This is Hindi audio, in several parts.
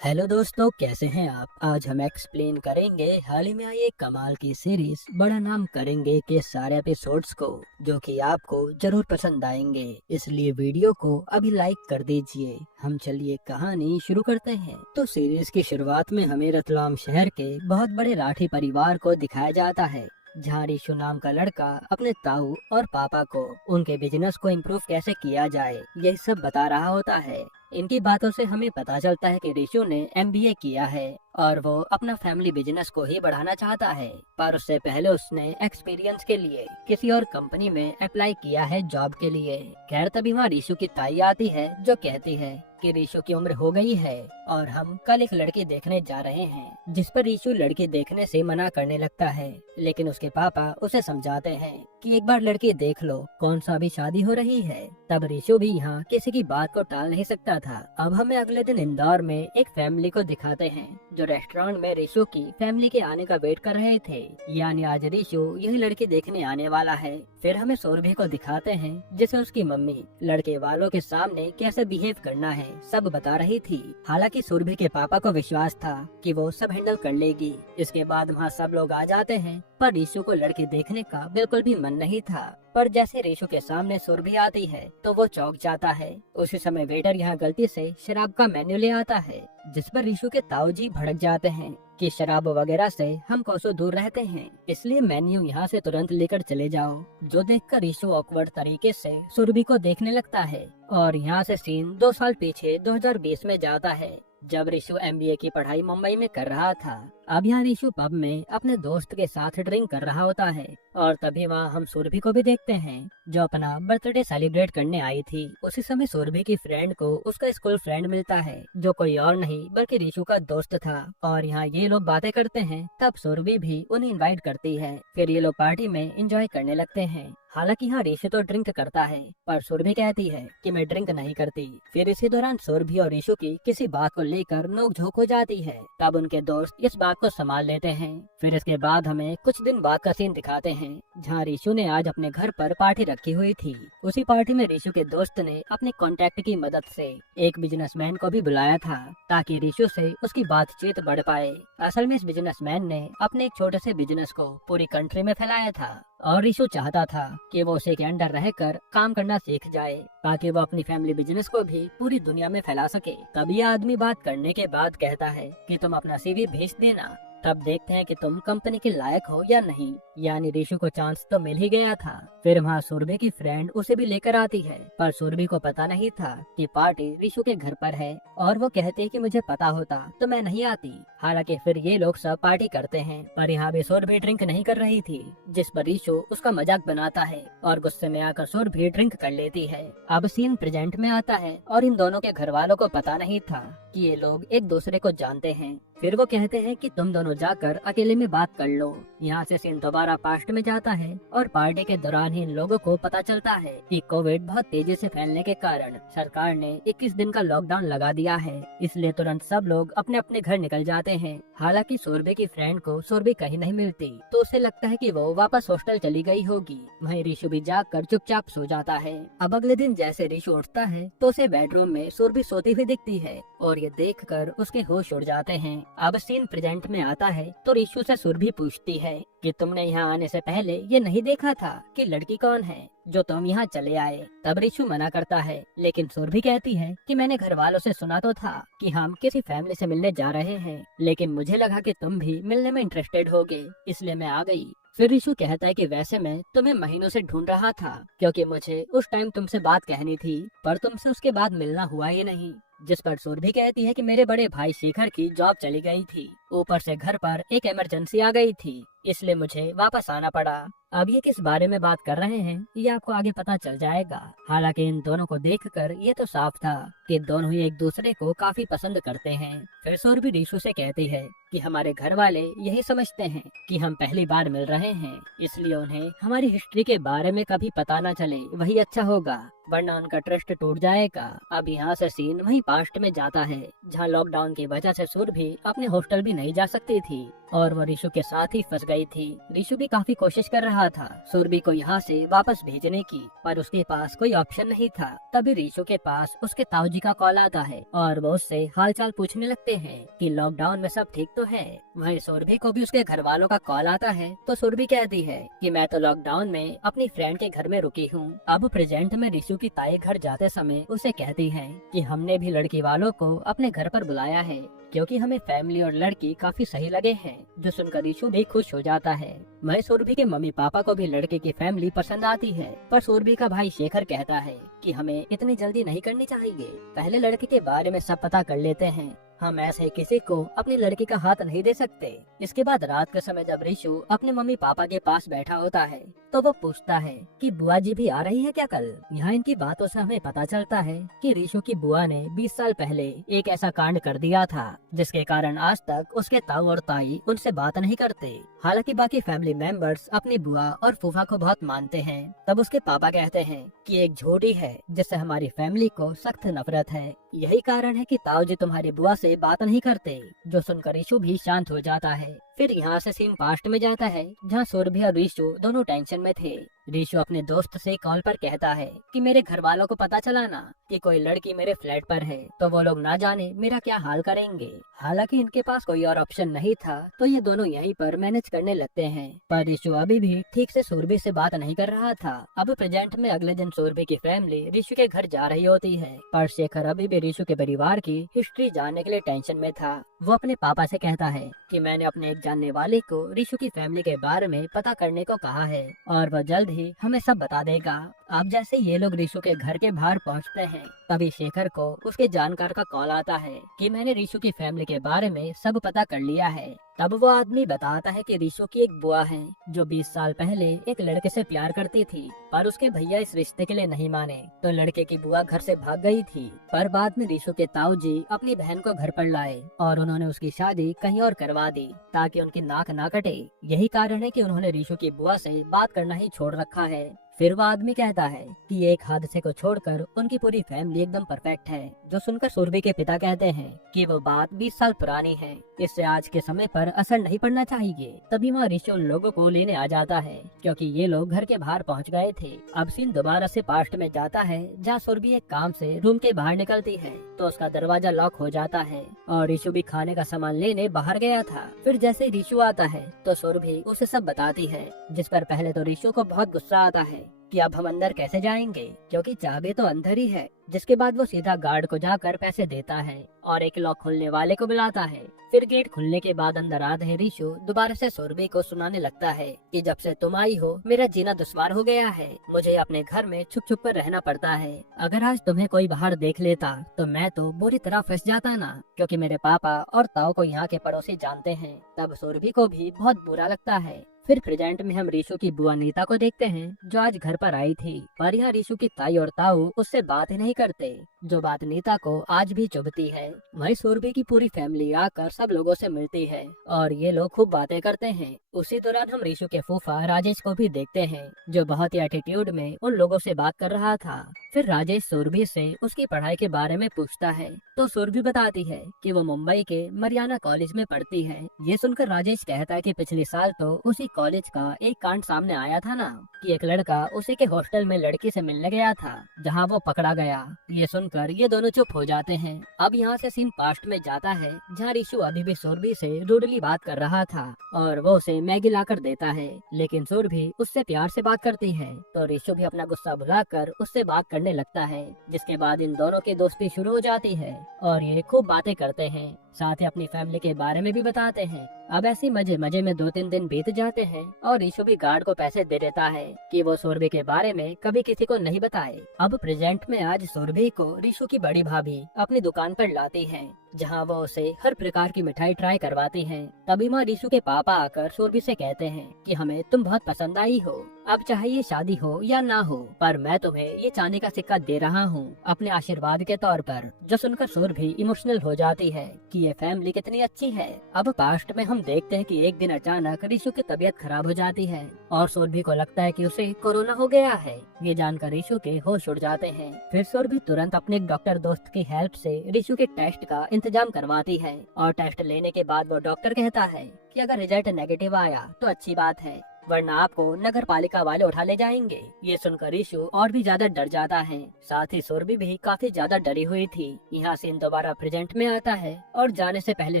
हेलो दोस्तों, कैसे हैं आप। आज हम एक्सप्लेन करेंगे हाल ही में आई एक कमाल की सीरीज बड़ा नाम करेंगे के सारे एपिसोड्स को, जो कि आपको जरूर पसंद आएंगे। इसलिए वीडियो को अभी लाइक कर दीजिए। हम चलिए कहानी शुरू करते हैं। तो सीरीज की शुरुआत में हमें रतलाम शहर के बहुत बड़े राठी परिवार को दिखाया जाता है, जहाँ रिशु नाम का लड़का अपने ताऊ और पापा को उनके बिजनेस को इम्प्रूव कैसे किया जाए यही सब बता रहा होता है। इनकी बातों से हमें पता चलता है कि रिशु ने एमबीए किया है और वो अपना फैमिली बिजनेस को ही बढ़ाना चाहता है, पर उससे पहले उसने एक्सपीरियंस के लिए किसी और कंपनी में अप्लाई किया है जॉब के लिए। खैर तभी वहाँ रिशु की ताई आती है, जो कहती है कि रिशु की उम्र हो गई है और हम कल एक लड़की देखने जा रहे हैं, जिस पर रिशु लड़की देखने से मना करने लगता है। लेकिन उसके पापा उसे समझाते हैं कि एक बार लड़की देख लो, कौन सा अभी शादी हो रही है। तब रिशु भी यहाँ किसी की बात को टाल नहीं सकता था। अब हमें अगले दिन इंदौर में एक फैमिली को दिखाते हैं, जो रेस्टोरेंट में रिशु की फैमिली के आने का वेट कर रहे थे। यानी आज रिशु यही लड़की देखने आने वाला है। फिर हमें सौरभी को दिखाते हैं, जिसे उसकी मम्मी लड़के वालों के सामने कैसे बिहेव करना है सब बता रही थी। हालांकि सौरभी के पापा को विश्वास था कि वो सब हैंडल कर लेगी। इसके बाद वहाँ सब लोग आ जाते हैं, पर रिशु को लड़की देखने का बिल्कुल भी मन नहीं था। पर जैसे रिशु के सामने सुरभि आती है तो वो चौंक जाता है। उसी समय वेटर यहाँ गलती से शराब का मेन्यू ले आता है, जिस पर रिशु के ताऊ जी भड़क जाते हैं कि शराब वगैरह से हम कोसों दूर रहते हैं, इसलिए मेन्यू यहाँ से तुरंत लेकर चले जाओ। जो देखकर रिशु ऑकवर्ड तरीके से सुरभि को देखने लगता है। और यहाँ से सीन 2 साल पीछे 2020 में जाता है, जब रिशु एमबीए की पढ़ाई मुंबई में कर रहा था। अब यहाँ रिशु पब में अपने दोस्त के साथ ड्रिंक कर रहा होता है, और तभी वहाँ हम सुरभि को भी देखते हैं, जो अपना बर्थडे सेलिब्रेट करने आई थी। उसी समय सुरभि की फ्रेंड को उसका स्कूल फ्रेंड मिलता है, जो कोई और नहीं बल्कि रिशु का दोस्त था। और यहाँ ये लोग बातें करते हैं, तब सुरभि भी उन्हें इनवाइट करती है। फिर ये लोग पार्टी में एंजॉय करने लगते हैं। हालांकि यहाँ रिशु तो ड्रिंक करता है, पर सुरभि कहती है कि मैं ड्रिंक नहीं करती। फिर इसी दौरान सुरभि और रिशु की किसी बात को लेकर नोकझोंक हो जाती है। तब उनके दोस्त इस बात को संभाल लेते हैं। फिर इसके बाद हमें कुछ दिन बाद का सीन दिखाते हैं, जहाँ रिशु ने आज अपने घर पर पार्टी रखी हुई थी। उसी पार्टी में रिशु के दोस्त ने अपने कॉन्टेक्ट की मदद से एक बिजनेसमैन को भी बुलाया था, ताकि रिशु से उसकी बातचीत बढ़ पाए। असल में इस बिजनेसमैन ने अपने एक छोटे से बिजनेस को पूरी कंट्री में फैलाया था, और रिशु चाहता था कि वो उसे के अंडर रहकर काम करना सीख जाए, ताकि वो अपनी फैमिली बिजनेस को भी पूरी दुनिया में फैला सके। तब ये आदमी बात करने के बाद कहता है कि तुम अपना सीवी भेज देना, तब देखते हैं कि तुम कंपनी के लायक हो या नहीं। यानी रिशु को चांस तो मिल ही गया था। फिर वहाँ सुरभि की फ्रेंड उसे भी लेकर आती है, पर सुरभि को पता नहीं था कि पार्टी रिशु के घर पर है, और वो कहती है कि मुझे पता होता तो मैं नहीं आती। हालांकि फिर ये लोग सब पार्टी करते हैं, पर यहाँ भी सुरभि ड्रिंक नहीं कर रही थी, जिस पर रिशु उसका मजाक बनाता है, और गुस्से में आकर सुरभि ड्रिंक कर लेती है। अब सीन प्रेजेंट में आता है, और इन दोनों के घर वालों को पता नहीं था कि ये लोग एक दूसरे को जानते हैं। फिर वो कहते हैं कि तुम दोनों जाकर अकेले में बात कर लो। यहाँ से सीन दोबारा पास्ट में जाता है, और पार्टी के दौरान ही इन लोगों को पता चलता है कि कोविड बहुत तेजी से फैलने के कारण सरकार ने 21 दिन का लॉकडाउन लगा दिया है, इसलिए तुरंत सब लोग अपने अपने घर निकल जाते हैं। हालांकि सुरभि की फ्रेंड को सुरभि कहीं नहीं मिलती, तो उसे लगता है कि वो वापस हॉस्टल चली गई होगी। वहीं रिशु भी जागकर चुपचाप सो जाता है। अब अगले दिन जैसे रिशु उठता है तो उसे बेडरूम में सुरभि सोती हुई दिखती है, और ये देखकर उसके होश उड़ जाते हैं। अब सीन प्रेजेंट में आता है, तो रिशु से सुरभि पूछती है कि तुमने यहाँ आने से पहले ये नहीं देखा था कि लड़की कौन है जो तुम यहाँ चले आए। तब रिशु मना करता है, लेकिन सुरभि कहती है कि मैंने घर वालों से सुना तो था कि हम किसी फैमिली से मिलने जा रहे हैं, लेकिन मुझे लगा कि तुम भी मिलने में इंटरेस्टेड होगे, इसलिए मैं आ गई। फिर रिशु कहता है कि वैसे मैं तुम्हें महीनों से ढूंढ रहा था, क्योंकि मुझे उस टाइम तुमसे बात कहनी थी, पर तुमसे उसके बाद मिलना हुआ ही नहीं। जिस पर सुरभि कहती है कि मेरे बड़े भाई शेखर की जॉब चली गई थी, ऊपर से घर पर एक इमरजेंसी आ गई थी, इसलिए मुझे वापस आना पड़ा। अब ये किस बारे में बात कर रहे हैं ये आपको आगे पता चल जाएगा। हालांकि इन दोनों को देखकर ये तो साफ था कि दोनों ही एक दूसरे को काफी पसंद करते हैं। फिर सुरभि रिशु से कहती है कि हमारे घर वाले यही समझते हैं कि हम पहली बार मिल रहे हैं, इसलिए उन्हें हमारी हिस्ट्री के बारे में कभी पता न चले, वही अच्छा होगा, वरना उनका ट्रस्ट टूट जाएगा। अब यहाँ से सीन वहीं पास्ट में जाता है, जहाँ लॉकडाउन की वजह से सुरभि अपने हॉस्टल भी नहीं जा सकती थी, और वो रिशु के साथ ही फंस गई थी। रिशु भी काफी कोशिश कर रहा था सुरभि को यहाँ से वापस भेजने की, पर उसके पास कोई ऑप्शन नहीं था। तभी रिशु के पास उसके ताऊजी का कॉल आता है और वो उससे हालचाल पूछने लगते हैं कि लॉकडाउन में सब ठीक तो है। वहीं सुरभि को भी उसके घर वालों का कॉल आता है तो सुरभि कहती है कि मैं तो लॉकडाउन में अपनी फ्रेंड के घर में रुकी हूँ। अब प्रेजेंट में रिशु की ताई घर जाते समय उसे कहती है कि हमने भी लड़की वालों को अपने घर पर बुलाया है क्योंकि हमें फैमिली और लड़की काफी सही लगे हैं, जो सुनकर रिशु भी खुश हो जाता है। वहीं सुरभि के मम्मी पापा को भी लड़के की फैमिली पसंद आती है, पर सुरभि का भाई शेखर कहता है कि हमें इतनी जल्दी नहीं करनी चाहिए, पहले लड़के के बारे में सब पता कर लेते हैं। हम ऐसे किसी को अपनी लड़की का हाथ नहीं दे सकते। इसके बाद रात के समय जब रिशु अपने मम्मी पापा के पास बैठा होता है तो वो पूछता है कि बुआ जी भी आ रही है क्या कल। यहाँ इनकी बातों से हमें पता चलता है कि रिशु की बुआ ने 20 साल पहले एक ऐसा कांड कर दिया था जिसके कारण आज तक उसके ताऊ और ताई उनसे बात नहीं करते। हालांकि बाकी फैमिली मेंबर्स अपनी बुआ और फूफा को बहुत मानते हैं। तब उसके पापा कहते हैं कि एक झूठी है जिससे हमारी फैमिली को सख्त नफरत है, यही कारण है कि ताऊ जी तुम्हारी बुआ से बात नहीं करते। जो सुनकर रिशु भी शांत हो जाता है। फिर यहाँ से सीन पास्ट में जाता है जहाँ सुरभि और रिशु दोनों टेंशन में थे। रिशु अपने दोस्त से कॉल पर कहता है कि मेरे घर वालों को पता चला ना कि कोई लड़की मेरे फ्लैट पर है तो वो लोग ना जाने मेरा क्या हाल करेंगे। हालांकि इनके पास कोई और ऑप्शन नहीं था तो ये दोनों यहीं पर मैनेज करने लगते हैं, पर रिशु अभी भी ठीक से सुरभि से बात नहीं कर रहा था। अब प्रेजेंट में अगले दिन सुरभि की फैमिली रिशु के घर जा रही होती है, पर शेखर अभी भी रिशु के परिवार की हिस्ट्री जानने के लिए टेंशन में था। वो अपने पापा से कहता है कि मैंने अपने एक जानने वाले को रिशु की फैमिली के बारे में पता करने को कहा है और वह जल्द ही हमें सब बता देगा। अब जैसे ये लोग रिशु के घर के बाहर पहुंचते हैं तभी शेखर को उसके जानकार का कॉल आता है कि मैंने रिशु की फैमिली के बारे में सब पता कर लिया है। तब वो आदमी बताता है कि रिशु की एक बुआ है जो 20 साल पहले एक लड़के से प्यार करती थी, पर उसके भैया इस रिश्ते के लिए नहीं माने तो लड़के की बुआ घर से भाग गई थी। पर बाद में रिशु के ताऊ जी अपनी बहन को घर पर लाए और उन्होंने उसकी शादी कहीं और करवा दी ताकि उनकी नाक ना कटे। यही कारण है कि उन्होंने रिशु की बुआ से बात करना ही छोड़ रखा है। फिर वो आदमी कहता है कि एक हादसे को छोड़कर उनकी पूरी फैमिली एकदम परफेक्ट है, जो सुनकर सुरभि के पिता कहते हैं कि वो बात 20 साल पुरानी है, इससे आज के समय पर असर नहीं पड़ना चाहिए। तभी वहाँ रिशु उन लोगों को लेने आ जाता है क्योंकि ये लोग घर के बाहर पहुँच गए थे। अब सीन दोबारा से पास्ट में जाता है जहाँ सुरभि एक काम से रूम के बाहर निकलती है तो उसका दरवाजा लॉक हो जाता है और रिशु भी खाने का सामान लेने बाहर गया था। फिर जैसे रिशु आता है तो सुरभि उसे सब बताती है, जिस पर पहले तो रिशु को बहुत गुस्सा आता है कि अब हम अंदर कैसे जाएंगे क्योंकि चाबी तो अंदर ही है। जिसके बाद वो सीधा गार्ड को जाकर पैसे देता है और एक लॉक खोलने वाले को बुलाता है। फिर गेट खुलने के बाद अंदर आते रिशु दोबारा से सुरभि को सुनाने लगता है कि जब से तुम आई हो मेरा जीना दुश्वार हो गया है, मुझे अपने घर में छुप छुप कर रहना पड़ता है। अगर आज तुम्हें कोई बाहर देख लेता तो मैं तो बुरी तरह फंस जाता ना, क्योंकि मेरे पापा और ताऊ को यहाँ के पड़ोसी जानते हैं। तब सुरभि को भी बहुत बुरा लगता है। फिर प्रेजेंट में हम रिशु की बुआ नीता को देखते हैं जो आज घर पर आई थी, पर यहाँ रिशु की ताई और ताऊ उससे बात ही नहीं करते, जो बात नीता को आज भी चुभती है। वहीं सुरभि की पूरी फैमिली आकर सब लोगों से मिलती है और ये लोग खूब बातें करते हैं। उसी दौरान हम रिशु के फूफा राजेश को भी देखते हैं जो बहुत ही एटीट्यूड में उन लोगों से बात कर रहा था। फिर राजेश सुरभि से उसकी पढ़ाई के बारे में पूछता है तो सुरभि बताती है कि वो मुंबई के मरियाना कॉलेज में पढ़ती है। ये सुनकर राजेश कहता है कि पिछले साल तो उसी कॉलेज का एक कांड सामने आया था ना कि एक लड़का उसी के हॉस्टल में लड़की से मिलने गया था जहां वो पकड़ा गया। ये सुनकर ये दोनों चुप हो जाते हैं। अब यहाँ से सीन पास्ट में जाता है जहाँ रिशु अभी भी सुरभि से रूडली बात कर रहा था और वो उसे मैगी ला कर देता है, लेकिन सुरभि उससे प्यार से बात करती है तो रिशु भी अपना गुस्सा भुलाकर उससे बात करने लगता है। जिसके बाद इन दोनों की दोस्ती शुरू हो जाती है और ये खूब बातें करते हैं, साथ ही अपनी फैमिली के बारे में भी बताते हैं। अब ऐसे मजे मजे में 2-3 दिन बीत जाते हैं और रिशु भी गार्ड को पैसे दे देता है कि वो सुरभि के बारे में कभी किसी को नहीं बताए। अब प्रेजेंट में आज सुरभि को रिशु की बड़ी भाभी अपनी दुकान पर लाती है जहां वो उसे हर प्रकार की मिठाई ट्राई करवाती हैं। तभी माँ रिशु के पापा आकर सुरभि से कहते हैं कि हमें तुम बहुत पसंद आई हो, अब चाहे ये शादी हो या ना हो पर मैं तुम्हें ये चांदी का सिक्का दे रहा हूँ अपने आशीर्वाद के तौर पर। जो सुनकर सुरभि इमोशनल हो जाती है कि ये फैमिली कितनी अच्छी है। अब पास्ट में हम देखते हैं कि एक दिन अचानक रिशु की तबीयत खराब हो जाती है और सुरभि को लगता है कि उसे कोरोना हो गया है। ये जानकर रिशु के होश उड़ जाते हैं। फिर सुरभि तुरंत अपने एक डॉक्टर दोस्त की हेल्प से रिशु के टेस्ट का इंतजाम करवाती है और टेस्ट लेने के बाद वो डॉक्टर कहता है कि अगर रिजल्ट नेगेटिव आया तो अच्छी बात है, वरना आपको नगर पालिका वाले उठा ले जाएंगे। ये सुनकर रीशु और भी ज्यादा डर जाता है। साथ ही सुरभि भी काफी ज्यादा डरी हुई थी। यहाँ सीन दोबारा प्रेजेंट में आता है और जाने से पहले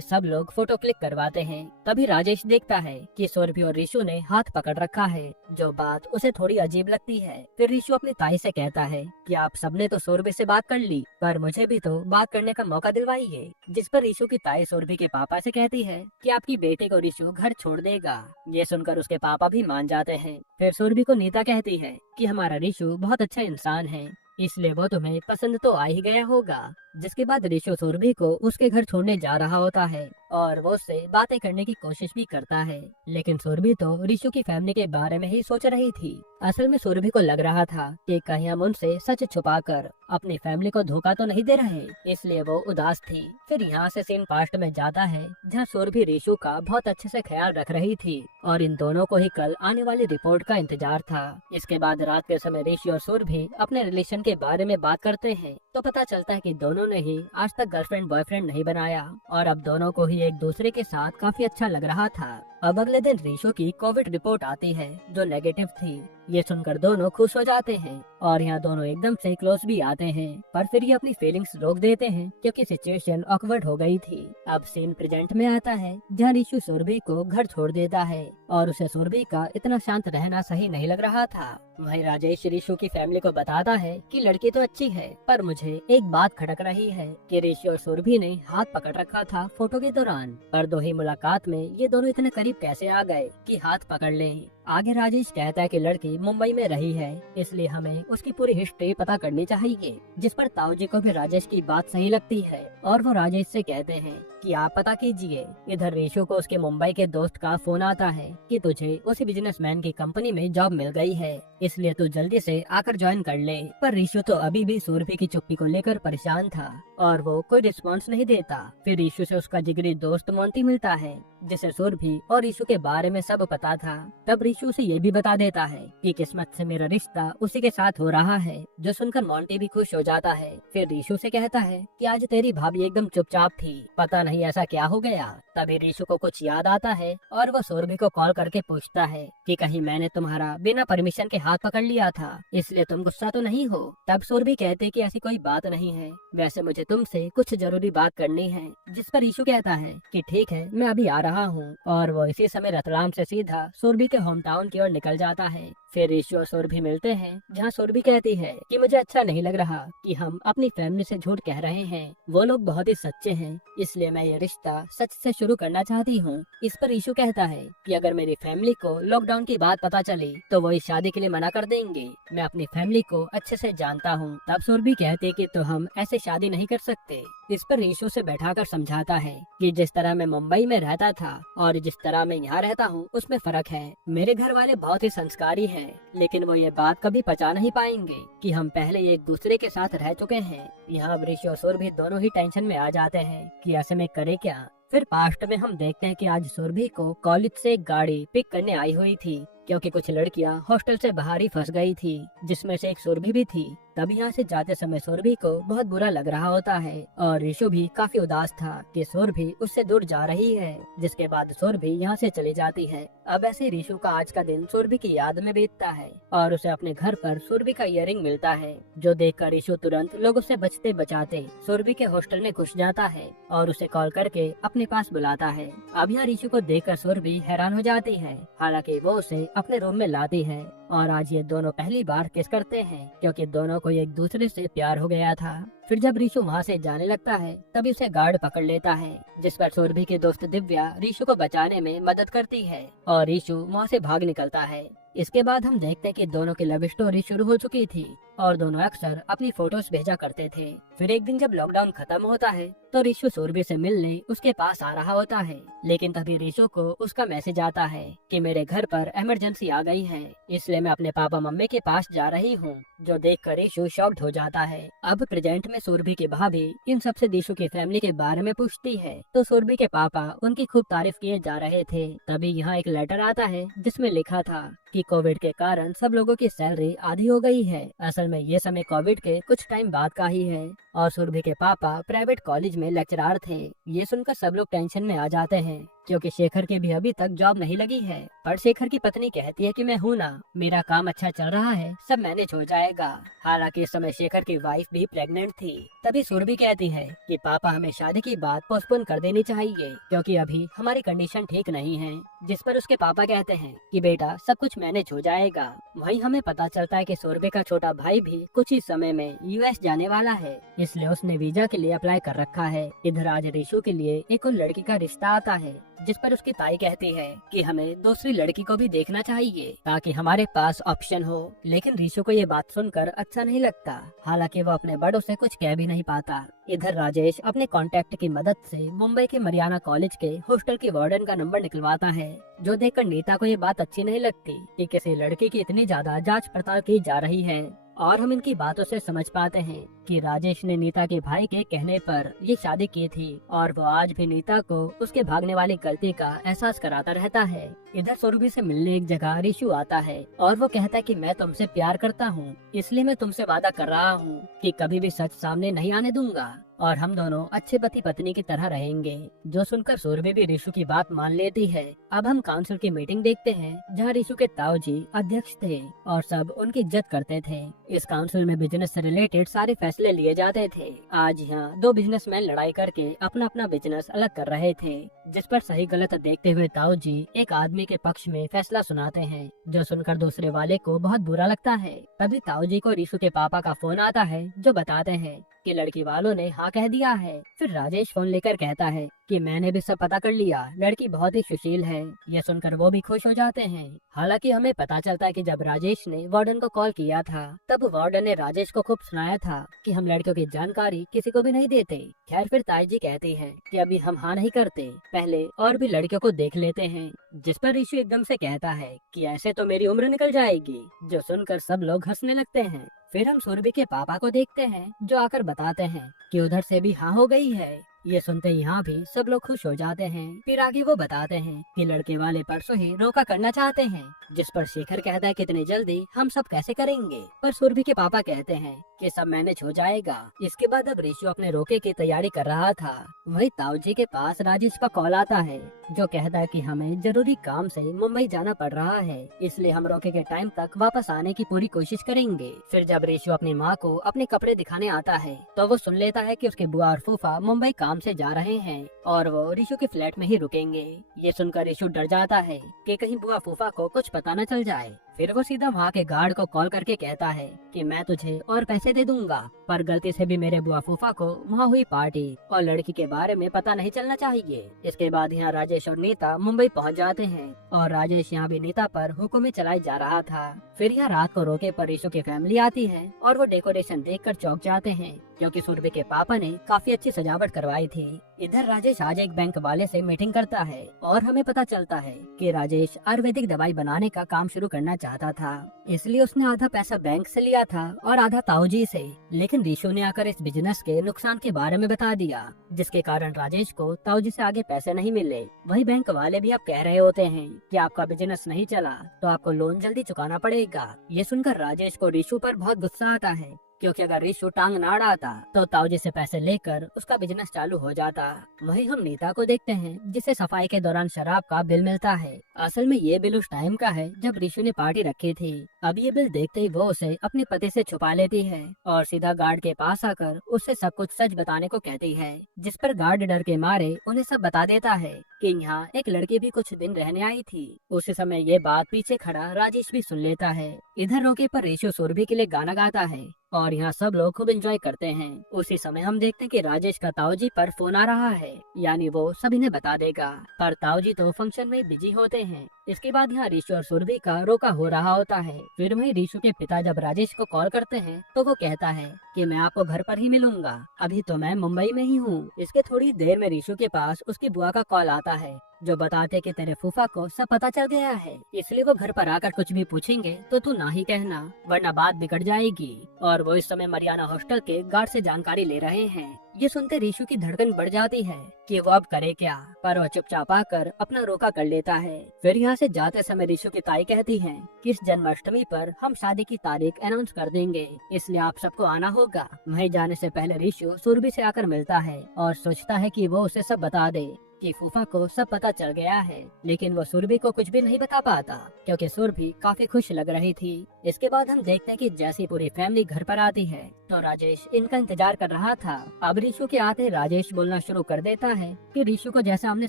सब लोग फोटो क्लिक करवाते हैं। तभी राजेश देखता है कि सुरभि और रीशु ने हाथ पकड़ रखा है, जो बात उसे थोड़ी अजीब लगती है। फिर रीशु अपनी ताई से कहता है कि आप सबने तो सुरभि से बात कर ली, पर मुझे भी तो बात करने का मौका दिलवाइए। जिस पर रीशु की ताई सुरभि के पापा से कहती है कि आपकी बेटे को रीशु घर छोड़ देगा। ये सुनकर उसके पापा भी मान जाते हैं। फिर सुरभि को नीता कहती है कि हमारा रीशु बहुत अच्छा इंसान है, इसलिए वो तुम्हें पसंद तो आ ही गया होगा। जिसके बाद रीशु सुरभि को उसके घर छोड़ने जा रहा होता है और वो उससे बातें करने की कोशिश भी करता है, लेकिन सुरभि तो रीशु की फैमिली के बारे में ही सोच रही थी। असल में सुरभि को लग रहा था कि कहीं हम उनसे सच छुपाकर अपनी फैमिली को धोखा तो नहीं दे रहे, इसलिए वो उदास थी। फिर यहाँ से सीन पास्ट में जाता है जहाँ सुरभि रीशु का बहुत अच्छे से ख्याल रख रही थी और इन दोनों को ही कल आने वाली रिपोर्ट का इंतजार था। इसके बाद रात के समय ऋषि और सुरभि अपने रिलेशन के बारे में बात करते हैं तो पता चलता है कि दोनों ने ही आज तक गर्लफ्रेंड बॉयफ्रेंड नहीं बनाया और अब दोनों को ही एक दूसरे के साथ काफी अच्छा लग रहा था। अब अगले दिन रीशु की कोविड रिपोर्ट आती है जो नेगेटिव थी। ये सुनकर दोनों खुश हो जाते हैं और यहाँ दोनों एकदम से क्लोज भी आते हैं, पर फिर ये अपनी फीलिंग्स रोक देते हैं क्योंकि सिचुएशन ऑकवर्ड हो गई थी। अब सीन प्रेजेंट में आता है जहाँ रीशु सुरभि को घर छोड़ देता है और उसे सुरभि का इतना शांत रहना सही नहीं लग रहा था। वहीं राजेश रीशु की फैमिली को बताता है कि लड़की तो अच्छी है, पर मुझे एक बात खटक रही है कि ऋषि और सुरभि ने हाथ पकड़ रखा था फोटो के दौरान, पर दो ही मुलाकात में ये दोनों इतने करीब कैसे आ गए कि हाथ पकड़ लें। आगे राजेश कहता है कि लड़की मुंबई में रही है, इसलिए हमें उसकी पूरी हिस्ट्री पता करनी चाहिए। जिस पर ताऊ जी को भी राजेश की बात सही लगती है और वो राजेश से कहते हैं कि आप पता कीजिए। इधर रीशु को उसके मुंबई के दोस्त का फोन आता है कि तुझे उसी बिजनेसमैन की कंपनी में जॉब मिल गई है, इसलिए तू जल्दी से आकर ज्वाइन कर ले। पर रीशु तो अभी भी सुरभि की चुप्पी को लेकर परेशान था और वो कोई रिस्पॉन्स नहीं देता। फिर रीशु से उसका जिगरी दोस्त मोंटी मिलता है जिसे सुरभि और रीशु के बारे में सब पता था। तब रीशु से ये भी बता देता है कि किस्मत से मेरा रिश्ता उसी के साथ हो रहा है, जो सुनकर मोंटी भी खुश हो जाता है। फिर रीशु से कहता है कि आज तेरी भाभी एकदम चुपचाप थी, पता नहीं ऐसा क्या हो गया। तभी रीशु को कुछ याद आता है और वो सुरभि को कॉल करके पूछता है कि कहीं मैंने तुम्हारा बिना परमिशन के हाथ पकड़ लिया था, इसलिए तुम गुस्सा तो नहीं हो। तब सुरभि कहते कि ऐसी कोई बात नहीं है, वैसे मुझे तुमसे कुछ जरूरी बात करनी है। जिस पर रीशु कहता है कि ठीक है, मैं अभी आ रहा हूँ, और वो इसी समय रतलाम से सीधा सुरभि के होम टाउन की ओर निकल जाता है। फिर ऋषि और सुरभि मिलते हैं जहाँ सुरभि कहती है कि मुझे अच्छा नहीं लग रहा कि हम अपनी फैमिली से झूठ कह रहे हैं, वो लोग बहुत ही सच्चे हैं, इसलिए मैं ये रिश्ता सच से शुरू करना चाहती हूँ। इस पर ऋषि कहता है कि अगर मेरी फैमिली को लॉकडाउन की बात पता चली तो वो इस शादी के लिए मना कर देंगे, मैं अपनी फैमिली को अच्छे से जानता हूँ। तब सुरभि कहती कि तो हम ऐसे शादी नहीं कर सकते। इस पर ऋषि से बैठाकर समझाता है कि जिस तरह मैं मुंबई में रहता था और जिस तरह मैं यहाँ रहता हूँ उसमें फर्क है। मेरे घर वाले बहुत ही संस्कारी हैं, लेकिन वो ये बात कभी पचा नहीं पाएंगे कि हम पहले एक दूसरे के साथ रह चुके हैं। यहाँ ऋषि और सुरभि दोनों ही टेंशन में आ जाते हैं कि ऐसे में करे क्या। फिर पास्ट में हम देखते हैं कि आज सुरभि को कॉलेज से एक गाड़ी पिक करने आई हुई थी, क्योंकि कुछ लड़कियां हॉस्टल से बाहर ही फंस गई थी, जिसमें से एक सुरभि भी थी। तब यहाँ से जाते समय सुरभि को बहुत बुरा लग रहा होता है और ऋषु भी काफी उदास था कि सुरभि उससे दूर जा रही है। जिसके बाद सुरभि यहाँ से चली जाती है। अब ऐसे ऋषु का आज का दिन सुरभि की याद में बीतता है और उसे अपने घर पर सुरभि का इयररिंग मिलता है, जो देखकर ऋषु तुरंत लोगों से बचते बचाते सुरभि के हॉस्टल में घुस जाता है और उसे कॉल करके अपने पास बुलाता है। अब यहाँ ऋषु को देखकर सुरभि हैरान हो जाती है, हालांकि वो उसे अपने रूम में लाती है और आज ये दोनों पहली बार किस करते हैं, क्योंकि दोनों को एक दूसरे से प्यार हो गया था। फिर जब ऋषु वहाँ से जाने लगता है तभी उसे गार्ड पकड़ लेता है, जिस पर सुरभि की दोस्त दिव्या ऋषु को बचाने में मदद करती है और ऋषु वहाँ से भाग निकलता है। इसके बाद हम देखते हैं कि दोनों की लव स्टोरी शुरू हो चुकी थी और दोनों अक्सर अपनी फोटोज भेजा करते थे। फिर एक दिन जब लॉकडाउन खत्म होता है तो ऋषु सुरभि से मिलने उसके पास आ रहा होता है, लेकिन तभी ऋषु को उसका मैसेज आता है कि मेरे घर पर इमरजेंसी आ गई है, इसलिए मैं अपने पापा मम्मी के पास जा रही हूँ, जो देखकर ऋषु शॉक्ड हो जाता है। अब प्रेजेंट में सुरभि की भाभी इन सबसे ऋषु की फैमिली के बारे में पूछती है तो सुरभि के पापा उनकी खूब तारीफ किए जा रहे थे। तभी यहाँ एक लेटर आता है जिसमें लिखा था कि कोविड के कारण सब लोगों की सैलरी आधी हो गई है। असल में ये समय कोविड के कुछ टाइम बाद का ही है और सुरभि के पापा प्राइवेट कॉलेज में लेक्चरर थे। ये सुनकर सब लोग टेंशन में आ जाते हैं क्योंकि शेखर के भी अभी तक जॉब नहीं लगी है। पर शेखर की पत्नी कहती है कि मैं हूँ ना, मेरा काम अच्छा चल रहा है, सब मैनेज हो जाएगा। हालांकि इस समय शेखर की वाइफ भी प्रेग्नेंट थी। तभी सुरभि कहती है कि पापा हमें शादी की बात पोस्टपोन कर देनी चाहिए क्योंकि अभी हमारी कंडीशन ठीक नहीं है। जिस पर उसके पापा कहते हैं कि बेटा सब कुछ मैनेज हो जाएगा। वहीं हमें पता चलता है कि सुरभि का छोटा भाई भी कुछ ही समय में यूएस जाने वाला है, इसलिए उसने वीजा के लिए अप्लाई कर रखा है। इधर आज रिशु के लिए एक और लड़की का रिश्ता आता है, जिस पर उसकी ताई कहती है कि हमें दूसरी लड़की को भी देखना चाहिए ताकि हमारे पास ऑप्शन हो। लेकिन रिशु को ये बात सुनकर अच्छा नहीं लगता। हालांकि वो अपने बड़ों से कुछ कह भी नहीं पाता। इधर राजेश अपने कॉन्टेक्ट की मदद से मुंबई के मरियाना कॉलेज के हॉस्टल की वार्डन का नंबर निकलवाता है, जो देखकर नीता को ये बात अच्छी नहीं लगती कि किसी लड़की की इतनी ज्यादा जांच पड़ताल की जा रही है। और हम इनकी बातों से समझ पाते हैं कि राजेश ने नीता के भाई के कहने पर ये शादी की थी और वो आज भी नीता को उसके भागने वाली गलती का एहसास कराता रहता है। इधर सुरभि से मिलने एक जगह रिशु आता है और वो कहता है कि मैं तुमसे प्यार करता हूँ, इसलिए मैं तुमसे वादा कर रहा हूँ कि कभी भी सच सामने नहीं आने दूंगा और हम दोनों अच्छे पति पत्नी की तरह रहेंगे। जो सुनकर सुरभि भी रिशु की बात मान लेती है। अब हम काउंसिल की मीटिंग देखते हैं जहाँ रिशु के ताऊ जी अध्यक्ष थे और सब उनकी इज्जत करते थे। इस काउंसिल में बिजनेस से रिलेटेड सारे फैसले लिए जाते थे। आज यहाँ दो बिजनेसमैन लड़ाई करके अपना अपना बिजनेस अलग कर रहे थे, जिस पर सही गलत देखते हुए ताऊ जी एक आदमी के पक्ष में फैसला सुनाते हैं, जो सुनकर दूसरे वाले को बहुत बुरा लगता है। तभी ताऊ जी को रिशु के पापा का फोन आता है, जो बताते हैं कि लड़की वालों ने हाँ कह दिया है। फिर राजेश फोन लेकर कहता है कि मैंने भी सब पता कर लिया, लड़की बहुत ही सुशील है। यह सुनकर वो भी खुश हो जाते हैं। हालांकि हमें पता चलता है कि जब राजेश ने वार्डन को कॉल किया था तब वार्डन ने राजेश को खूब सुनाया था कि हम लड़कियों की जानकारी किसी को भी नहीं देते। खैर फिर ताई जी कहती है कि अभी हम हाँ नहीं करते, पहले और भी लड़कियों को देख लेते हैं। जिस पर ऋषि एकदम से कहता है कि ऐसे तो मेरी उम्र निकल जाएगी, जो सुनकर सब लोग हंसने लगते हैं। फिर हम सुरभि के पापा को देखते हैं, जो आकर बताते हैं कि उधर से भी हाँ हो गई है। ये सुनते यहाँ भी सब लोग खुश हो जाते हैं। फिर आगे वो बताते हैं कि लड़के वाले परसों ही रोका करना चाहते हैं, जिस पर शेखर कहता है कि इतनी जल्दी हम सब कैसे करेंगे। पर सुरभि के पापा कहते हैं कि सब मैनेज हो जाएगा। इसके बाद अब ऋषि अपने रोके की तैयारी कर रहा था। वही ताऊ जी के पास राजेश का कॉल आता है, जो कहता है कि हमें जरूरी काम से मुंबई जाना पड़ रहा है, इसलिए हम रोके के टाइम तक वापस आने की पूरी कोशिश करेंगे। फिर जब ऋषि अपनी माँ को अपने कपड़े दिखाने आता है तो वो सुन लेता है कि उसके बुआ और फूफा मुंबई काम से जा रहे हैं और वो ऋषु के फ्लैट में ही रुकेंगे। ये सुनकर ऋषु डर जाता है कि कहीं बुआ फूफा को कुछ पता न चल जाए। फिर वो सीधा वहाँ के गार्ड को कॉल करके कहता है कि मैं तुझे और पैसे दे दूंगा, पर गलती से भी मेरे बुआ फूफा को वहाँ हुई पार्टी और लड़की के बारे में पता नहीं चलना चाहिए। इसके बाद यहाँ राजेश और नीता मुंबई पहुँच जाते हैं और राजेश यहाँ भी नीता पर हुक्म चलाई जा रहा था। फिर यहाँ रात को रोके पर ऋषु की फैमिली आती है और वो डेकोरेशन देखकर चौंक जाते हैं, क्योंकि सुरभि के पापा ने काफी अच्छी सजावट करवाई थी। इधर राजेश आज एक बैंक वाले से मीटिंग करता है और हमें पता चलता है कि राजेश आयुर्वेदिक दवाई बनाने का काम शुरू करना चाहता था, इसलिए उसने आधा पैसा बैंक से लिया था और आधा ताऊजी से। लेकिन ऋषु ने आकर इस बिजनेस के नुकसान के बारे में बता दिया, जिसके कारण राजेश को ताऊजी से आगे पैसे नहीं मिले। वही बैंक वाले भी अब कह रहे होते हैं कि आपका बिजनेस नहीं चला तो आपको लोन जल्दी चुकाना पड़ेगा। ये सुनकर राजेश को ऋषु पर बहुत गुस्सा आता है, क्योंकि अगर ऋषु टांग ना अड़ाता तो ताऊजी से पैसे लेकर उसका बिजनेस चालू हो जाता। वहीं हम नीता को देखते हैं, जिसे सफाई के दौरान शराब का बिल मिलता है। असल में ये बिल उस टाइम का है जब ऋषु ने पार्टी रखी थी। अब ये बिल देखते ही वो उसे अपने पति से छुपा लेती है और सीधा गार्ड के पास आकर उससे सब कुछ सच बताने को कहती है, जिस पर गार्ड डर के मारे उन्हें सब बता देता है कि यहाँ एक लड़की भी कुछ दिन रहने आई थी। उसी समय ये बात पीछे खड़ा राजेश भी सुन लेता है। इधर रोके पर ऋषु सुरभि के लिए गाना गाता है और यहाँ सब लोग खूब एंजॉय करते हैं। उसी समय हम देखते हैं कि राजेश का ताऊजी पर फोन आ रहा है, यानी वो सभी ने बता देगा, पर ताऊजी तो फंक्शन में बिजी होते हैं। इसके बाद यहाँ ऋषु और सुरभि का रोका हो रहा होता है। फिर वही ऋषु के पिता जब राजेश को कॉल करते हैं तो वो कहता है कि मैं आपको घर पर ही मिलूंगा, अभी तो मैं मुंबई में ही हूँ। इसके थोड़ी देर में ऋषु के पास उसकी बुआ का कॉल आता है, जो बताते कि तेरे फूफा को सब पता चल गया है, इसलिए वो घर पर आकर कुछ भी पूछेंगे तो तू ना ही कहना, वरना बात बिगड़ जाएगी। और वो इस समय मरियाना हॉस्टल के गार्ड से जानकारी ले रहे हैं। ये सुनते रीशु की धड़कन बढ़ जाती है कि वो अब करे क्या, पर वो चुपचाप आकर अपना रोका कर लेता है। फिर यहाँ से जाते समय रीशु की ताई कहती है कि इस जन्माष्टमी पर हम शादी की तारीख अनाउंस कर देंगे, इसलिए आप सबको आना होगा। वहीं जाने से पहले रीशु सुरभि से आकर मिलता है और सोचता है कि वो उसे सब बता दे कि फूफा को सब पता चल गया है, लेकिन वो सुरभि को कुछ भी नहीं बता पाता क्योंकि सुरभि काफी खुश लग रही थी। इसके बाद हम देखते हैं कि जैसी पूरी फैमिली घर पर आती है तो राजेश इनका इंतजार कर रहा था। अब रीशु के आते राजेश बोलना शुरू कर देता है कि रीशु को जैसा हमने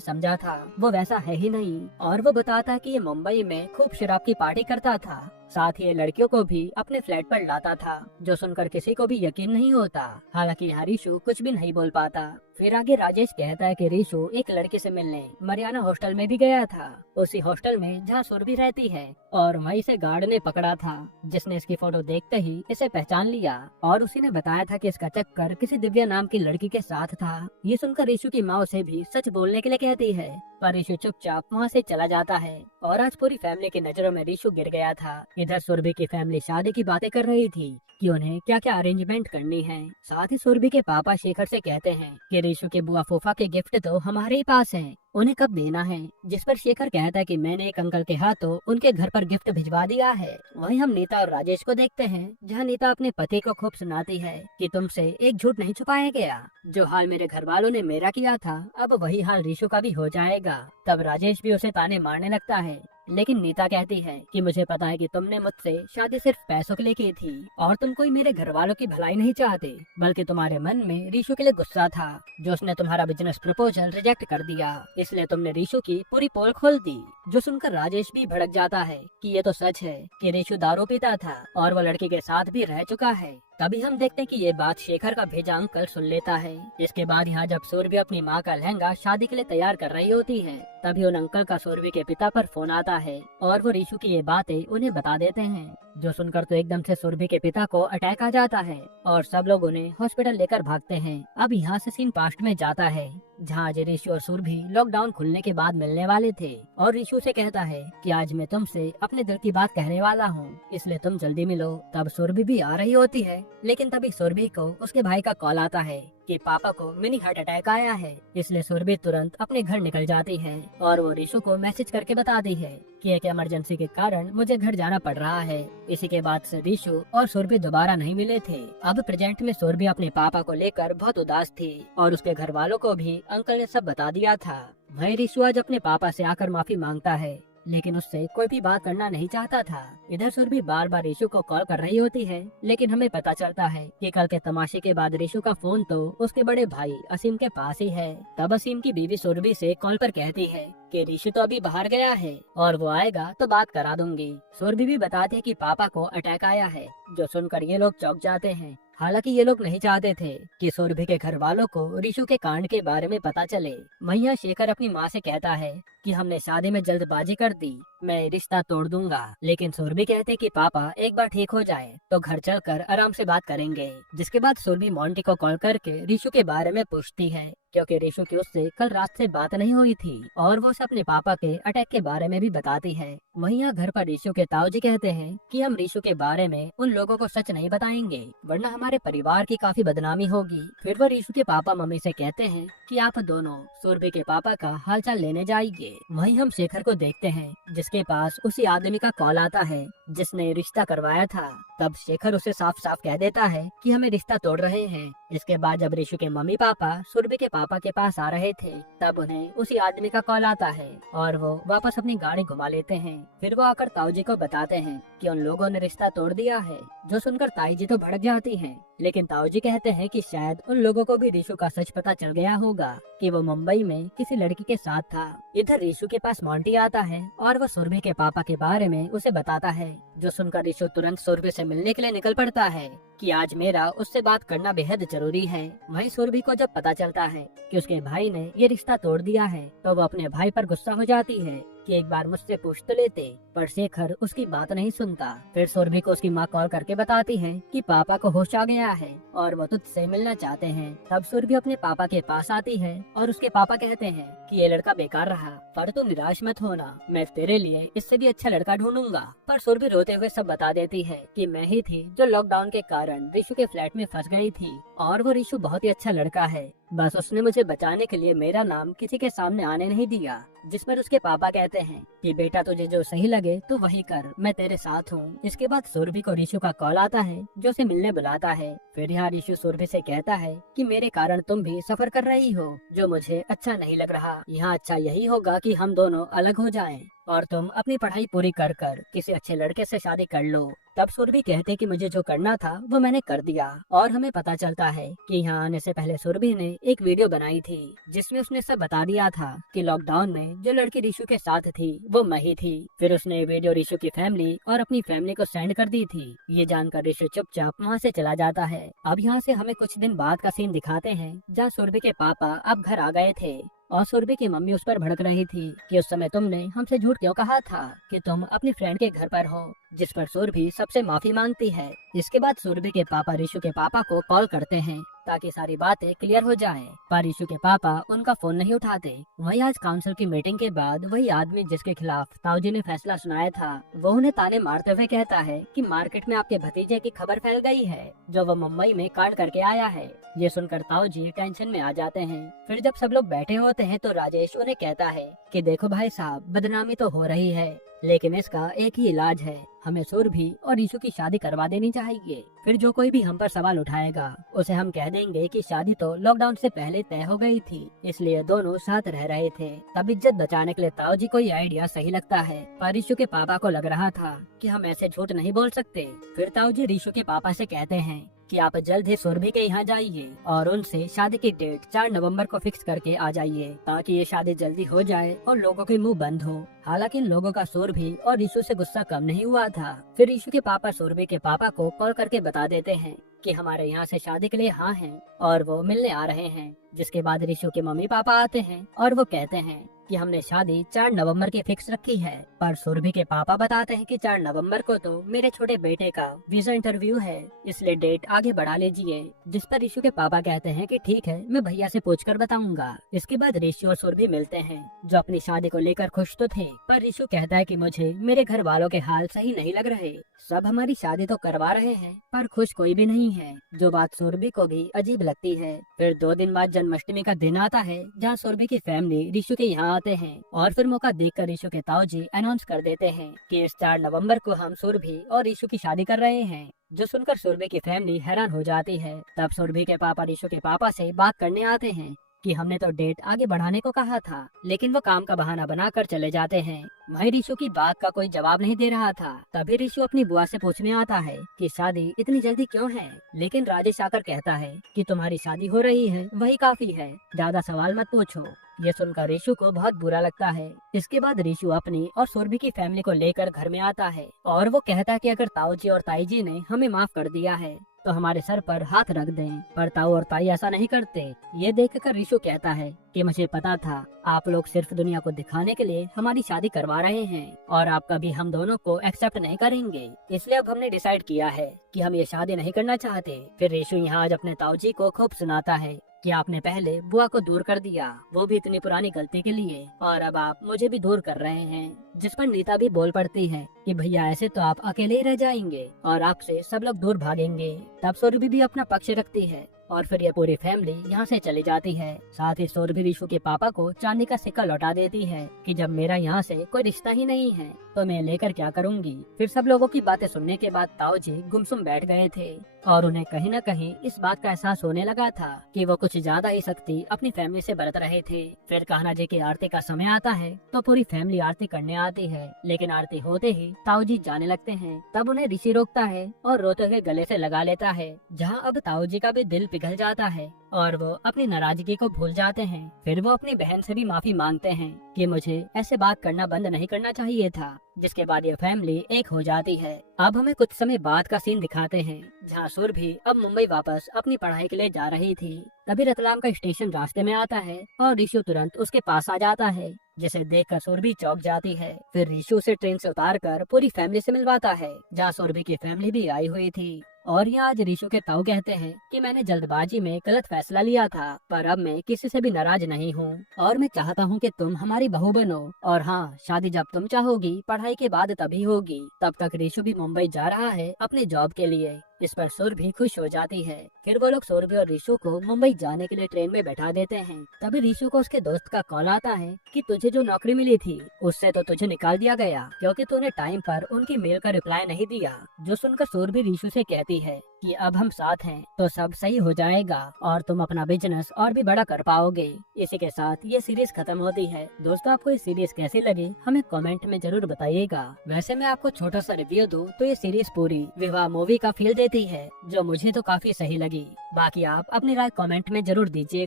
समझा था वो वैसा है ही नहीं, और वो बताता है कि ये मुंबई में खूब शराब की पार्टी करता था, साथ ही लड़कियों को भी अपने फ्लैट पर लाता था, जो सुनकर किसी को भी यकीन नहीं होता। हालांकि यहाँ रीशु कुछ भी नहीं बोल पाता। फिर आगे राजेश कहता है कि रीशु एक लड़के से मिलने मरियाना हॉस्टल में भी गया था, उसी हॉस्टल में जहाँ सुरभि रहती है, और वहीं से गार्ड ने पकड़ा था, जिसने इसकी फोटो देखते ही इसे पहचान लिया और उसी ने बताया था कि इसका चक्कर किसी दिव्या नाम की लड़की के साथ था। ये सुनकर रीशु की माँ उसे भी सच बोलने के लिए कहती है, पर रीशु चुपचाप वहाँ से चला जाता है। और आज पूरी फैमिली की नजरों में रीशु गिर गया था। इधर सुरभि की फैमिली शादी की बातें कर रही थी कि उन्हें क्या क्या अरेंजमेंट करनी है। साथ ही सुरभि के पापा शेखर से कहते हैं कि रीशु के बुआ फूफा के गिफ्ट तो हमारे ही पास हैं, उन्हें कब देना है। जिस पर शेखर कहता है कि मैंने एक अंकल के हाथों उनके घर पर गिफ्ट भिजवा दिया है। वहीं हम नीता और राजेश को देखते हैं, जहां नीता अपने पति को खूब सुनाती है कि तुमसे एक झूठ नहीं छुपाया गया, जो हाल मेरे घर वालों ने मेरा किया था अब वही हाल रीशु का भी हो जाएगा। तब राजेश भी उसे ताने मारने लगता है, लेकिन नीता कहती है कि मुझे पता है कि तुमने मुझसे शादी सिर्फ पैसों के लिए की थी और तुम कोई मेरे घर वालों की भलाई नहीं चाहते, बल्कि तुम्हारे मन में रीशु के लिए गुस्सा था, जो उसने तुम्हारा बिजनेस प्रपोजल रिजेक्ट कर दिया, इसलिए तुमने रीशु की पूरी पोल खोल दी। जो सुनकर राजेश भी भड़क जाता है कि ये तो सच है कि रीशु दारू पीता था और वो लड़की के साथ भी रह चुका है। तभी हम देखते हैं कि ये बात शेखर का भेजा अंकल सुन लेता है। इसके बाद यहाँ जब सुरभि अपनी माँ का लहंगा शादी के लिए तैयार कर रही होती है, तभी उन अंकल का सुरभि के पिता पर फोन आता है और वो रीशु की ये बातें उन्हें बता देते हैं। जो सुनकर तो एकदम से सुरभि के पिता को अटैक आ जाता है और सब लोग उन्हें हॉस्पिटल लेकर भागते हैं। अब यहाँ से सीन पास्ट में जाता है, जहाँ आज रीशु और सुरभि लॉकडाउन खुलने के बाद मिलने वाले थे और रीशु से कहता है कि आज मैं तुमसे अपने दिल की बात कहने वाला हूँ, इसलिए तुम जल्दी मिलो। तब सुरभि भी आ रही होती है, लेकिन तभी सुरभि को उसके भाई का कॉल आता है कि पापा को मिनी हार्ट अटैक आया है, इसलिए सुरभि तुरंत अपने घर निकल जाती है और वो रीशु को मैसेज करके बताती है कि एक इमरजेंसी के कारण मुझे घर जाना पड़ रहा है। इसी के बाद से रीशु और सुरभि दोबारा नहीं मिले थे। अब प्रेजेंट में सुरभि अपने पापा को लेकर बहुत उदास थी और उसके घर वालों को भी अंकल ने सब बता दिया था। वहीं रीशु आज अपने पापा से आकर माफी मांगता है, लेकिन उससे कोई भी बात करना नहीं चाहता था। इधर सुरभि बार बार रीशु को कॉल कर रही होती है, लेकिन हमें पता चलता है कि कल के तमाशे के बाद रीशु का फोन तो उसके बड़े भाई असीम के पास ही है। तब असीम की बीवी सुरभि से कॉल पर कहती है कि रीशु तो अभी बाहर गया है और वो आएगा तो बात करा दूंगी। सुरभि भी बताती है कि पापा को अटैक आया है, जो सुनकर ये लोग चौंक जाते हैं। हालांकि ये लोग नहीं चाहते थे कि सुरभि के घर वालों को रीशु के कांड के बारे में पता चले। वहीं शेखर अपनी माँ से कहता है कि हमने शादी में जल्दबाजी कर दी, मैं रिश्ता तोड़ दूंगा। लेकिन सुरभि कहते कि पापा एक बार ठीक हो जाए तो घर चलकर आराम से बात करेंगे। जिसके बाद सुरभि मोंटी को कॉल करके रीशु के बारे में पूछती है, क्योंकि रीशु की उससे कल रात से बात नहीं हुई थी और वो उसे अपने पापा के अटैक के बारे में भी बताती है। वहीं यहाँ घर पर रीशु के ताऊजी कहते हैं कि हम रीशु के बारे में उन लोगों को सच नहीं बताएंगे, वरना हमारे परिवार की काफी बदनामी होगी। फिर वो रीशु के पापा मम्मी से कहते हैं कि आप दोनों सुरभि के पापा का हालचाल लेने जाइए। वहीं हम शेखर को देखते हैं, जिसके पास उसी आदमी का कॉल आता है जिसने रिश्ता करवाया था। तब शेखर उसे साफ साफ कह देता है कि हमें रिश्ता तोड़ रहे हैं। इसके बाद जब रीशु के मम्मी पापा सुरभि के पापा के पास आ रहे थे, तब उन्हें उसी आदमी का कॉल आता है और वो वापस अपनी गाड़ी घुमा लेते हैं। फिर वो आकर ताऊ जी को बताते हैं कि उन लोगों ने रिश्ता तोड़ दिया है। जो सुनकर ताई जी तो भड़क जाती हैं, लेकिन ताऊ जी कहते हैं कि शायद उन लोगों को भी रीशु का सच पता चल गया होगा कि वो मुंबई में किसी लड़की के साथ था। इधर रीशु के पास मोंटी आता है और वो सुरभि के पापा के बारे में उसे बताता है। जो सुनकर रीशु तुरंत सुरभि से मिलने के लिए निकल पड़ता है कि आज मेरा उससे बात करना बेहद जरूरी है। वहीं सुरभि को जब पता चलता है कि उसके भाई ने ये रिश्ता तोड़ दिया है, तो वो अपने भाई पर गुस्सा हो जाती है कि एक बार मुझसे पूछ तो लेते, पर शेखर उसकी बात नहीं सुनता। फिर सुरभि को उसकी माँ कॉल करके बताती है कि पापा को होश आ गया है और वो तुझसे मिलना चाहते हैं। तब सुरभि अपने पापा के पास आती है और उसके पापा कहते हैं कि ये लड़का बेकार रहा, पर तू निराश मत होना, मैं तेरे लिए इससे भी अच्छा लड़का ढूंढूंगा। पर सुरभि रोते हुए सब बता देती है कि मैं ही थी जो लॉकडाउन के कारण रीशु के फ्लैट में फंस गई थी और वो ऋषु बहुत ही अच्छा लड़का है, बस उसने मुझे बचाने के लिए मेरा नाम किसी के सामने आने नहीं दिया। जिस पर उसके पापा कहते हैं कि बेटा तुझे जो सही लगे तो वही कर, मैं तेरे साथ हूँ। इसके बाद सुरभि को ऋषु का कॉल आता है जो उसे मिलने बुलाता है। फिर यहाँ ऋषु सुरभि से कहता है कि मेरे कारण तुम भी सफर कर रही हो, जो मुझे अच्छा नहीं लग रहा। यहाँ अच्छा यही होगा कि हम दोनों अलग हो जाएं और तुम अपनी पढ़ाई पूरी कर कर किसी अच्छे लड़के से शादी कर लो। तब सुरभि कहते कि मुझे जो करना था वो मैंने कर दिया। और हमें पता चलता है कि यहाँ आने से पहले सुरभि ने एक वीडियो बनाई थी जिसमें उसने सब बता दिया था कि लॉकडाउन में जो लड़की ऋषु के साथ थी वो मैं ही थी। फिर उसने ये वीडियो ऋषु की फैमिली और अपनी फैमिली को सेंड कर दी थी। ये जानकर ऋषु चुपचाप वहाँ से चला जाता है। अब यहाँ से हमें कुछ दिन बाद का सीन दिखाते हैं जहाँ सुरभि के पापा अब घर आ गए थे और सुरभि की मम्मी उस पर भड़क रही थी कि उस समय तुमने हमसे झूठ क्यों कहा था कि तुम अपनी फ्रेंड के घर पर हो, जिस पर सुरभि सबसे माफी मांगती है। इसके बाद सुरभि के पापा ऋषु के पापा को कॉल करते हैं ताकि सारी बातें क्लियर हो जाएं, पर ऋषु के पापा उनका फोन नहीं उठाते। वही आज काउंसिल की मीटिंग के बाद वही आदमी जिसके खिलाफ ताऊजी ने फैसला सुनाया था वो उन्हें ताने मारते हुए कहता है कि मार्केट में आपके भतीजे की खबर फैल गई है जो वो मुंबई में कांड करके आया है। ये सुनकर ताऊजी टेंशन में आ जाते हैं। फिर जब सब लोग बैठे होते हैं तो राजेश उन्हें कहता है कि देखो भाई साहब, बदनामी तो हो रही है लेकिन इसका एक ही इलाज है, हमें सुरभि और ऋषु की शादी करवा देनी चाहिए। फिर जो कोई भी हम पर सवाल उठाएगा उसे हम कह देंगे कि शादी तो लॉकडाउन से पहले तय हो गई थी, इसलिए दोनों साथ रह रहे थे। तब इज्जत बचाने के लिए ताऊजी को ये आइडिया सही लगता है, पर ऋषु के पापा को लग रहा था कि हम ऐसे झूठ नहीं बोल सकते। फिर ताऊजी ऋषु के पापा से कहते हैं कि आप जल्द ही सुरभि के यहाँ जाइए और उनसे शादी की डेट 4 नवंबर को फिक्स करके आ जाइए ताकि ये शादी जल्दी हो जाए और लोगों के मुंह बंद हो। हालांकि इन लोगों का सुरभि और ऋषु से गुस्सा कम नहीं हुआ था। फिर ऋषु के पापा सुरभि के पापा को कॉल करके बता देते हैं कि हमारे यहाँ से शादी के लिए हाँ हैं और वो मिलने आ रहे हैं। जिसके बाद ऋषु के मम्मी पापा आते हैं और वो कहते हैं कि हमने शादी 4 नवंबर की फिक्स रखी है, पर सुरभि के पापा बताते हैं कि 4 नवंबर को तो मेरे छोटे बेटे का वीजा इंटरव्यू है, इसलिए डेट आगे बढ़ा लीजिए। जिस पर ऋषु के पापा कहते हैं कि ठीक है, मैं भैया से पूछकर बताऊंगा। इसके बाद ऋषु और सुरभि मिलते हैं जो अपनी शादी को लेकर खुश तो थे, पर ऋषु कहता है कि मुझे मेरे घर वालों के हाल सही नहीं लग रहे। सब हमारी शादी तो करवा रहे हैं पर खुश कोई भी नहीं है, जो बात सुरभि को भी अजीब लगती है। फिर 2 दिन बाद जन्माष्टमी का दिन आता है जहाँ सुरभि की फैमिली ऋषु के यहाँ आते हैं और फिर मौका देखकर ऋषु के ताऊजी अनाउंस कर देते हैं कि इस 4 नवंबर को हम सुरभि और ऋषु की शादी कर रहे हैं। जो सुनकर सुरभि की फैमिली हैरान हो जाती है। तब सुरभि के पापा ऋषु के पापा से बात करने आते हैं कि हमने तो डेट आगे बढ़ाने को कहा था, लेकिन वो काम का बहाना बनाकर चले जाते हैं। वहीं ऋषु की बात का कोई जवाब नहीं दे रहा था। तभी ऋषु अपनी बुआ से पूछने आता है कि शादी इतनी जल्दी क्यों है, लेकिन राजेश आकर कहता है कि तुम्हारी शादी हो रही है वही काफी है, ज्यादा सवाल मत पूछो। ये सुनकर ऋषु को बहुत बुरा लगता है। इसके बाद ऋषु अपनी और सुरभि की फैमिली को लेकर घर में आता है और वो कहता है कि अगर ताऊजी और ताई जी ने हमें माफ कर दिया है तो हमारे सर पर हाथ रख दें, पर ताऊ और ताई ऐसा नहीं करते। ये देखकर ऋषु कहता है कि मुझे पता था आप लोग सिर्फ दुनिया को दिखाने के लिए हमारी शादी करवा रहे हैं और आप कभी हम दोनों को एक्सेप्ट नहीं करेंगे, इसलिए अब हमने डिसाइड किया है कि हम ये शादी नहीं करना चाहते। फिर ऋषु यहाँ आज अपने ताऊजी को खूब सुनाता है कि आपने पहले बुआ को दूर कर दिया, वो भी इतनी पुरानी गलती के लिए, और अब आप मुझे भी दूर कर रहे हैं। जिस पर नीता भी बोल पड़ती है कि भैया ऐसे तो आप अकेले ही रह जाएंगे और आपसे सब लोग दूर भागेंगे। तब सुरभि भी अपना पक्ष रखती है और फिर ये पूरी फैमिली यहाँ से चली जाती है। साथ ही सुरभि ऋषु के पापा को चांदी का सिक्का लौटा देती है कि जब मेरा यहाँ से कोई रिश्ता ही नहीं है तो मैं लेकर क्या करूँगी। फिर सब लोगों की बातें सुनने के बाद ताऊजी गुमसुम बैठ गए थे और उन्हें कहीं न कहीं इस बात का एहसास होने लगा था कि वो कुछ ज्यादा ही सख्ती अपनी फैमिली से बरत रहे थे। फिर कान्हा जी की आरती का समय आता है तो पूरी फैमिली आरती करने आती है, लेकिन आरती होते ही ताऊजी जाने लगते हैं। तब उन्हें ऋषि रोकता है और रोते हुए गले से लगा लेता है, जहाँ अब ताऊजी का भी दिल पिघल जाता है और वो अपनी नाराजगी को भूल जाते हैं। फिर वो अपनी बहन से भी माफी मांगते हैं कि मुझे ऐसे बात करना बंद नहीं करना चाहिए था। जिसके बाद ये फैमिली एक हो जाती है। अब हमें कुछ समय बाद का सीन दिखाते हैं जहाँ सुरभि अब मुंबई वापस अपनी पढ़ाई के लिए जा रही थी। तभी रतलाम का स्टेशन रास्ते में आता है और ऋषु तुरंत उसके पास आ जाता है, जिसे देखकर सुरभि चौंक जाती है। फिर ऋषु उसे ट्रेन से उतारकर पूरी फैमिली से मिलवाता है, जहाँ सुरभि की फैमिली भी आई हुई थी। और यहाँ आज ऋषु के ताऊ कहते हैं कि मैंने जल्दबाजी में गलत फैसला लिया था, पर अब मैं किसी से भी नाराज नहीं हूँ और मैं चाहता हूँ कि तुम हमारी बहू बनो। और हाँ, शादी जब तुम चाहोगी, पढ़ाई के बाद तभी होगी। तब तक ऋषु भी मुंबई जा रहा है अपने जॉब के लिए। इस पर सुरभि खुश हो जाती है। फिर वो लोग सुरभि और रीशु को मुंबई जाने के लिए ट्रेन में बैठा देते हैं। तभी रीशु को उसके दोस्त का कॉल आता है कि तुझे जो नौकरी मिली थी उससे तो तुझे निकाल दिया गया क्योंकि तूने टाइम पर उनकी मेल का रिप्लाई नहीं दिया। जो सुनकर सुरभि रीशु से कहती है कि अब हम साथ हैं तो सब सही हो जाएगा और तुम अपना बिजनेस और भी बड़ा कर पाओगे। इसी के साथ ये सीरीज खत्म होती है। दोस्तों, आपको ये सीरीज कैसी लगी हमें कमेंट में जरूर बताइएगा। वैसे मैं आपको छोटा सा रिव्यू दूं तो ये सीरीज पूरी विवाह मूवी का फील देती है जो मुझे तो काफी सही लगी। बाकी आप अपनी राय कमेंट में जरूर दीजिए।